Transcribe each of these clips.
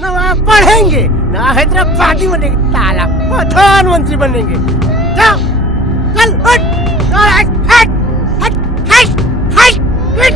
ना वहाँ पढ़ेंगे, ना हैदराबादी बनेंगे, ताला प्रधानमंत्री बनेंगे। जाओ, चल उठ, हट हट हट हट हट हट।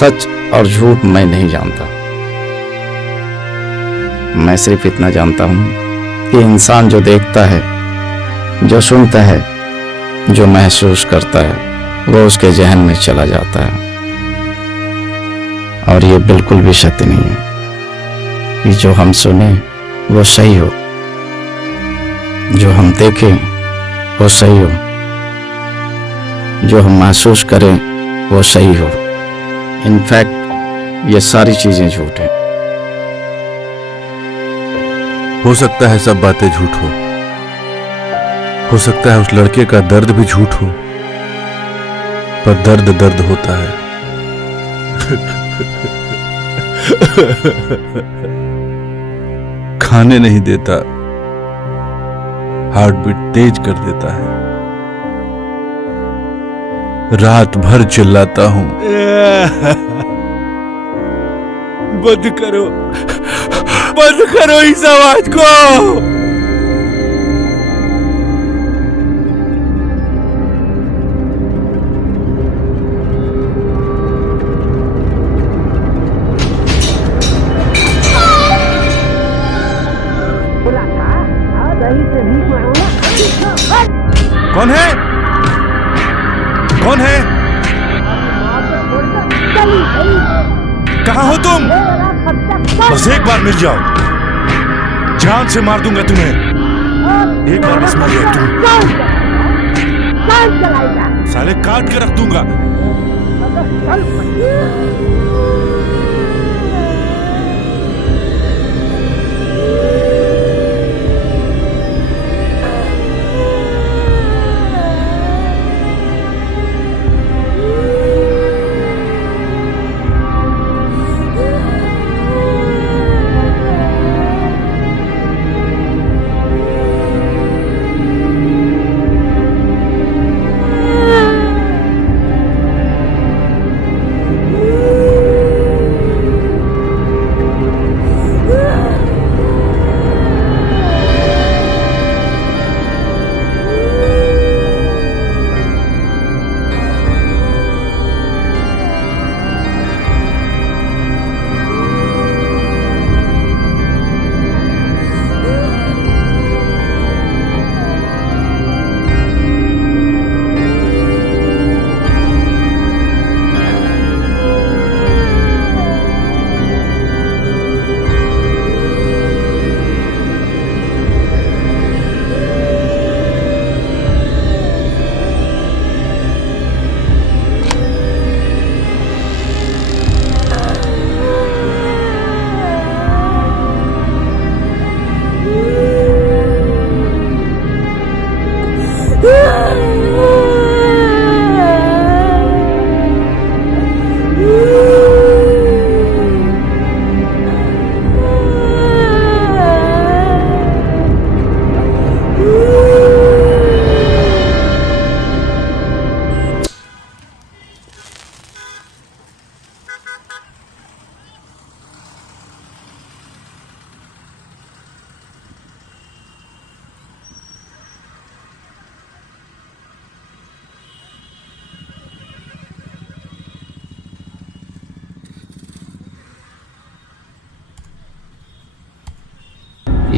सच और झूठ मैं नहीं जानता। मैं सिर्फ इतना जानता हूं कि इंसान जो देखता है, जो सुनता है, जो महसूस करता है, वो उसके जहन में चला जाता है। और ये बिल्कुल भी सत्य नहीं है कि जो हम सुने वो सही हो, जो हम देखें वो सही हो, जो हम महसूस करें वो सही हो। इनफैक्ट ये सारी चीजें झूठ हैं। हो सकता है सब बातें झूठ हो सकता है उस लड़के का दर्द भी झूठ हो, पर दर्द दर्द होता है। खाने नहीं देता, हार्ट बीट तेज कर देता है। रात भर चिल्लाता हूं, बंद करो, बंद करो इस आवाज को। कौन है? कौन है? कहां हो तुम? बस एक बार मिल जाओ, जान से मार दूंगा तुम्हें। एक बार बस मिल जाओ तुम, साले काट के रख दूंगा।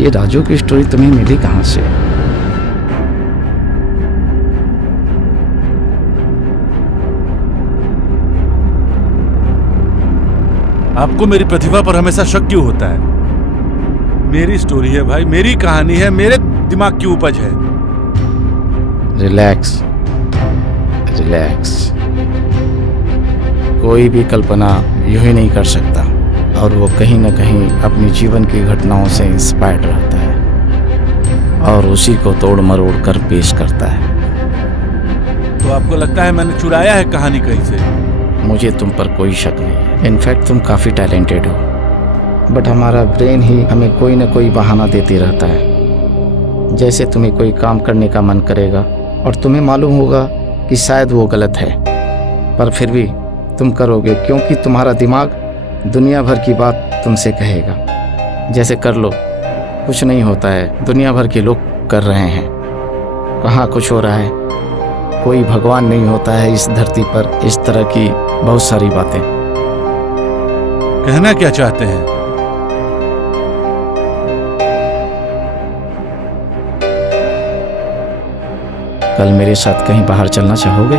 ये राजू की स्टोरी तुम्हें मिली कहाँ से? आपको मेरी प्रतिभा पर हमेशा शक क्यों होता है? मेरी स्टोरी है भाई, मेरी कहानी है, मेरे दिमाग की उपज है। Relax relax. कोई भी कल्पना यूं ही नहीं कर सकता, और वो कहीं ना कहीं अपनी जीवन की घटनाओं से इंस्पायर्ड रहता है और उसी को तोड़ मरोड़ कर पेश करता है। तो आपको लगता है मैंने चुराया है कहानी कहीं से? मुझे तुम पर कोई शक नहीं है। इनफैक्ट तुम काफ़ी टैलेंटेड हो, बट हमारा ब्रेन ही हमें कोई ना कोई बहाना देते रहता है। जैसे तुम्हें कोई काम करने का मन करेगा और तुम्हें मालूम होगा कि शायद वो गलत है, पर फिर भी तुम करोगे क्योंकि तुम्हारा दिमाग दुनिया भर की बात तुमसे कहेगा। जैसे कर लो, कुछ नहीं होता है, दुनिया भर के लोग कर रहे हैं, कहाँ कुछ हो रहा है, कोई भगवान नहीं होता है इस धरती पर, इस तरह की बहुत सारी बातें। कहना क्या चाहते हैं? कल मेरे साथ कहीं बाहर चलना चाहोगे?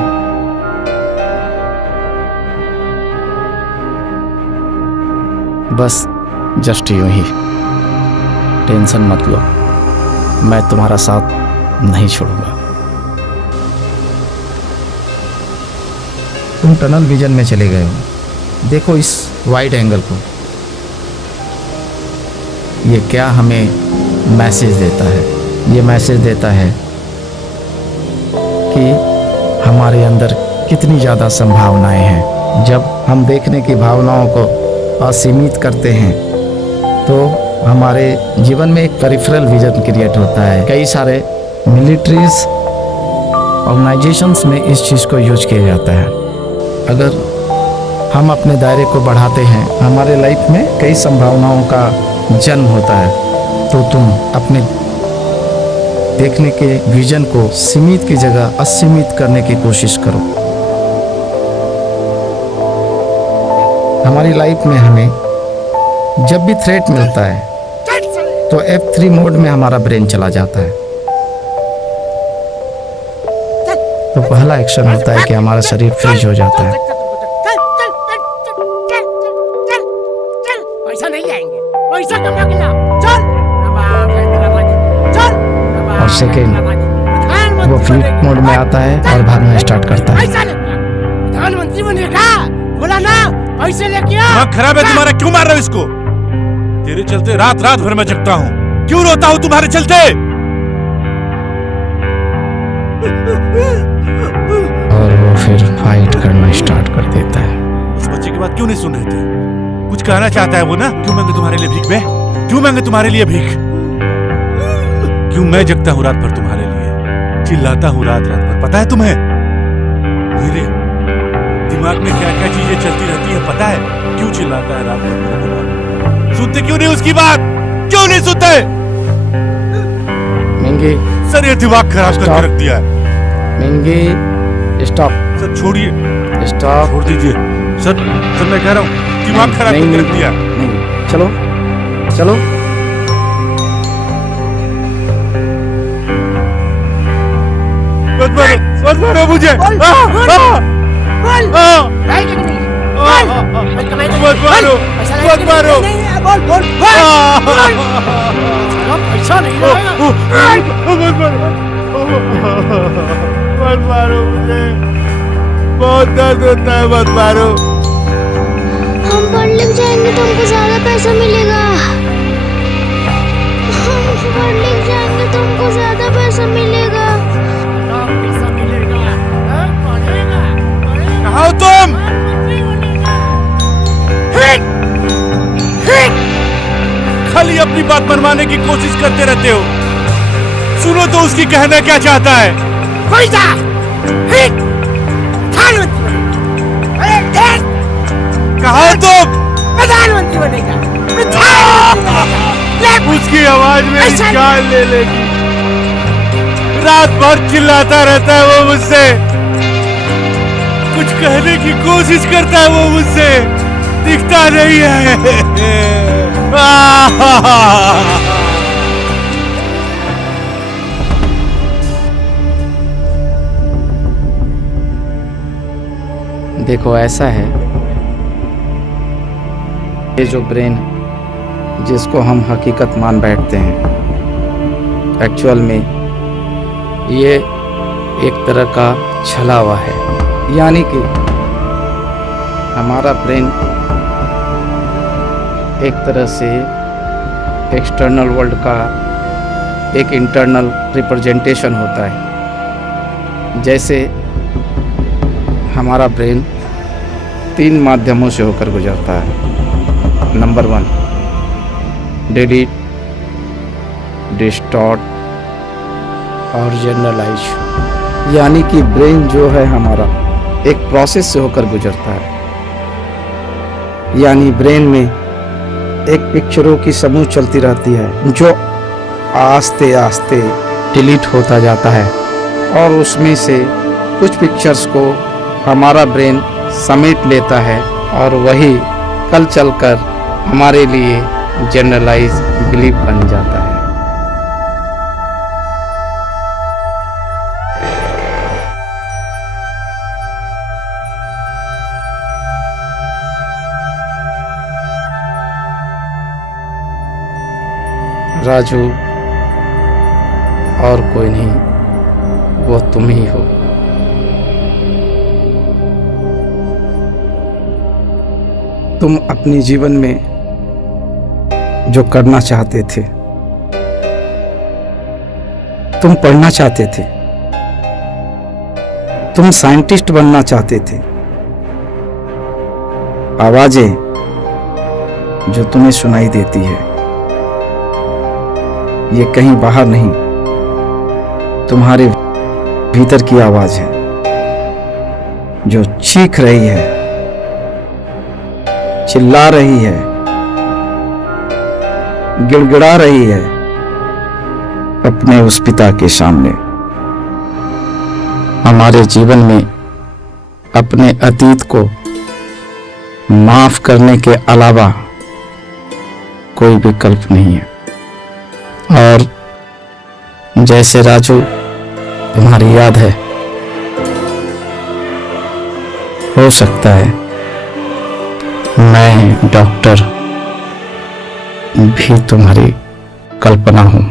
बस जस्ट यूं ही, टेंशन मत लो, मैं तुम्हारा साथ नहीं छोड़ूंगा। तुम टनल विजन में चले गए हो, देखो इस वाइड एंगल को। ये क्या हमें मैसेज देता है? ये मैसेज देता है कि हमारे अंदर कितनी ज़्यादा संभावनाएं हैं। जब हम देखने की भावनाओं को असीमित करते हैं तो हमारे जीवन में एक पेरिफेरल विजन क्रिएट होता है। कई सारे मिलिट्रीज ऑर्गेनाइजेशंस में इस चीज़ को यूज किया जाता है। अगर हम अपने दायरे को बढ़ाते हैं, हमारे लाइफ में कई संभावनाओं का जन्म होता है, तो तुम अपने देखने के विजन को सीमित की जगह असीमित करने की कोशिश करो। हमारी लाइफ में हमें जब भी थ्रेट मिलता है तो F3 मोड में हमारा ब्रेन चला जाता है। तो पहला एक्शन होता है कि हमारा शरीर फ्रीज हो जाता है। पैसा नहीं आएंगे, पैसा कमा के लाओ, चल। और सेकेंड, वो फ्लिप मोड में आता है और भागना स्टार्ट करता है। प्रधानमंत्री बनेगा, बोला ना, पैसे लेके आ। दिमाग खराब है तुम्हारा, क्यों मार रहे हो इसको? तेरे चलते रात रात भर मैं जगता हूँ, क्यों रोता हूँ तुम्हारे चलते? और वो फिर फाइट करना स्टार्ट कर देता है। उस बच्चे की बात क्यों नहीं सुन रहे थे? कुछ कहना चाहता है वो ना? क्यों मांगे तुम्हारे लिए भीख? क्यों मांगे तुम्हारे लिए भीख? क्यों मैं जगता हूँ रात भर तुम्हारे लिए, चिल्लाता हूँ रात रात भर? पता है तुम्हें मेरे दिमाग में क्या क्या चीजें चलती रहती है? पता है क्यों चिल्लाता है रात भर मेरा दिमाग? सुनते क्यों नहीं उसकी बात? क्यों नहीं सुनते? मिंगी, सर ये दिमाग खराब करके रख दिया है। मिंगी स्टॉप। सर छोड़िए, स्टॉप, छोड़ दीजिए सर। सर मैं कह रहा हूँ दिमाग खराब करके रख दिया। नहीं, चलो चलो। मत मारो मुझे। बोल, बोल, बोल, भाई की नहीं, बोल, मत मारो, मत मारो। बोल, बोल, बोल, पैसा नहीं आएगा। मत मारो, मत मारो मुझे, बहुत दर्द होता है, मत मारो। हम पढ़ लिख जाएंगे तो हमको ज्यादा पैसा मिलेगा। हम पढ़ लिख जाएंगे तो हमको ज्यादा पैसा मिलेगा। कहाँ हो तुम? खाली अपनी बात मनवाने की कोशिश करते रहते हो। सुनो तो उसकी कहना क्या चाहता है। कहाँ हो तुम? प्रधानमंत्री बनेगा, उसकी आवाज में जान ले लेगी। रात भर चिल्लाता रहता है वो मुझसे, कुछ कहने की कोशिश करता है वो मुझसे, दिखता नहीं है। देखो ऐसा है, ये जो ब्रेन जिसको हम हकीकत मान बैठते हैं, एक्चुअल में ये एक तरह का छला हुआ है। यानी कि हमारा ब्रेन एक तरह से एक्सटर्नल वर्ल्ड का एक इंटरनल रिप्रेजेंटेशन होता है। जैसे हमारा ब्रेन 3 माध्यमों से होकर गुजरता है। नंबर 1, डिलीट, डिस्टॉर्ट और जनरलाइज। यानी कि ब्रेन जो है हमारा एक प्रोसेस से होकर गुजरता है। यानी ब्रेन में एक पिक्चरों की समूह चलती रहती है जो आस्ते आस्ते डिलीट होता जाता है, और उसमें से कुछ पिक्चर्स को हमारा ब्रेन समेट लेता है, और वही कल चलकर हमारे लिए जनरलाइज बिलीफ बन जाता है। राजू और कोई नहीं, वो तुम ही हो। तुम अपने जीवन में जो करना चाहते थे, तुम पढ़ना चाहते थे, तुम साइंटिस्ट बनना चाहते थे, आवाजें जो तुम्हें सुनाई देती है, ये कहीं बाहर नहीं, तुम्हारे भीतर की आवाज है जो चीख रही है, चिल्ला रही है, गिड़गिड़ा रही है अपने उस पिता के सामने। हमारे जीवन में अपने अतीत को माफ करने के अलावा कोई विकल्प नहीं है। और जैसे राजू तुम्हारी याद है, हो सकता है मैं डॉक्टर भी तुम्हारी कल्पना हूं।